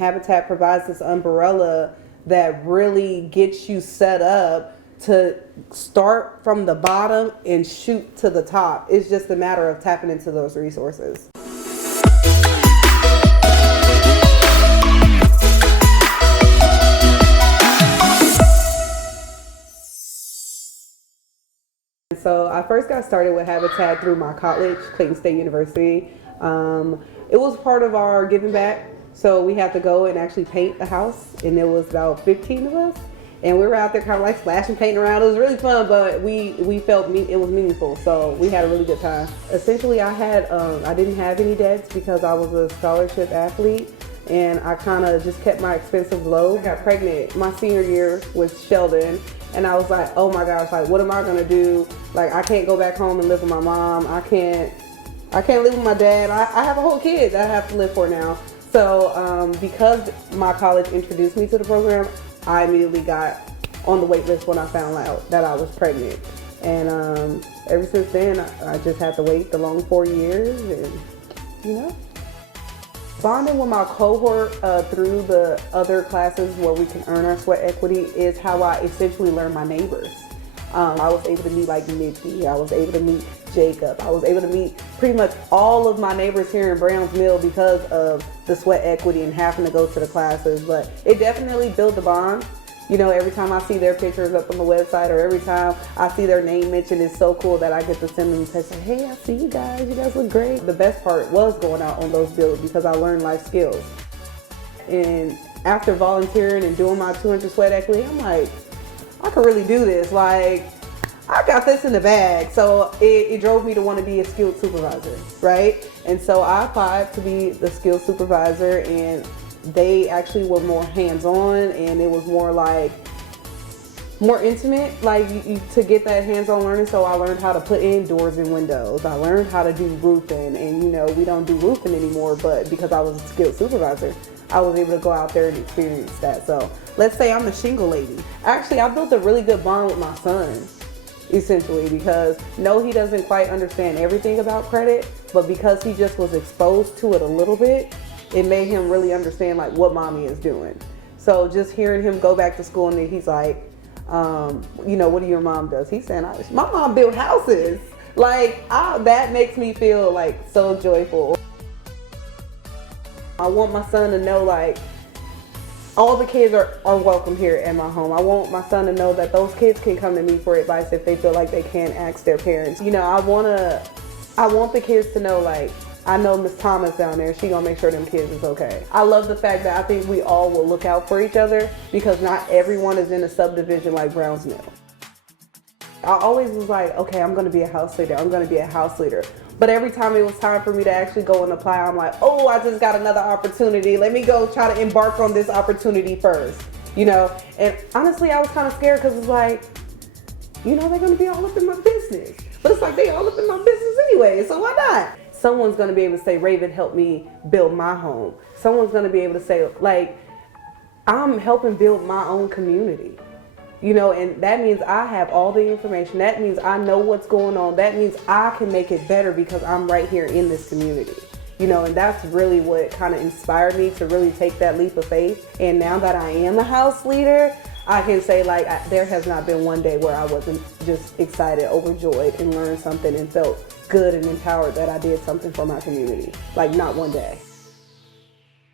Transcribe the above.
Habitat provides this umbrella that really gets you set up to start from the bottom and shoot to the top. It's just a matter of tapping into those resources. So I first got started with Habitat through my college, Clayton State University. It was part of our giving back. So we had to go and actually paint the house, and there was about 15 of us. And we were out there kind of like splashing paint around. It was really fun, but we felt it was meaningful. So we had a really good time. Essentially, I didn't have any debts because I was a scholarship athlete, and I kind of just kept my expenses low. I got pregnant my senior year with Sheldon, and I was like, oh my gosh, like what am I gonna do? Like I can't go back home and live with my mom. I can't live with my dad. I have a whole kid that I have to live for now. So because my college introduced me to the program, I immediately got on the wait list when I found out that I was pregnant. And ever since then, I just had to wait the long 4 years, and you know. Bonding with my cohort through the other classes where we can earn our sweat equity is how I essentially learned my neighbors. I was able to meet like Nikki, I was able to meet Jacob, I was able to meet pretty much all of my neighbors here in Browns Mill because of the sweat equity and having to go to the classes. But it definitely built a bond. You know, every time I see their pictures up on the website or every time I see their name mentioned, it's so cool that I get to send them a text like, hey, I see you guys look great. The best part was going out on those builds because I learned life skills. And after volunteering and doing my 200 sweat equity, I'm like, I could really do this. Like, I got this in the bag. So it drove me to want to be a skilled supervisor, right? And so I applied to be the skilled supervisor, and they actually were more hands-on, and it was more like more intimate, like to get that hands-on learning. So I learned how to put in doors and windows. I learned how to do roofing, and you know, we don't do roofing anymore, but because I was a skilled supervisor, I was able to go out there and experience that. So let's say I'm the shingle lady. Actually, I built a really good bond with my son, essentially, because no, he doesn't quite understand everything about credit, but because he just was exposed to it a little bit, it made him really understand like what mommy is doing. So just hearing him go back to school and then he's like, you know, what do your mom does? He's saying, my mom built houses. Like that makes me feel like so joyful. I want my son to know like all the kids are welcome here at my home. I want my son to know that those kids can come to me for advice if they feel like they can't ask their parents. You know, I want the kids to know like, I know Miss Thomas down there, she gonna make sure them kids is okay. I love the fact that I think we all will look out for each other because not everyone is in a subdivision like Browns Mill. I always was like, okay, I'm gonna be a house leader, I'm gonna be a house leader. But every time it was time for me to actually go and apply, I'm like, oh, I just got another opportunity. Let me go try to embark on this opportunity first, you know? And honestly, I was kind of scared because it's like, you know, they're gonna be all up in my business. But it's like, they all up in my business anyway, so why not? Someone's gonna be able to say, Rayven helped me build my home. Someone's gonna be able to say, like, I'm helping build my own community. You know, and that means I have all the information. That means I know what's going on. That means I can make it better because I'm right here in this community. You know, and that's really what kind of inspired me to really take that leap of faith. And now that I am a house leader, I can say like there has not been one day where I wasn't just excited, overjoyed, and learned something and felt good and empowered that I did something for my community. Like not one day.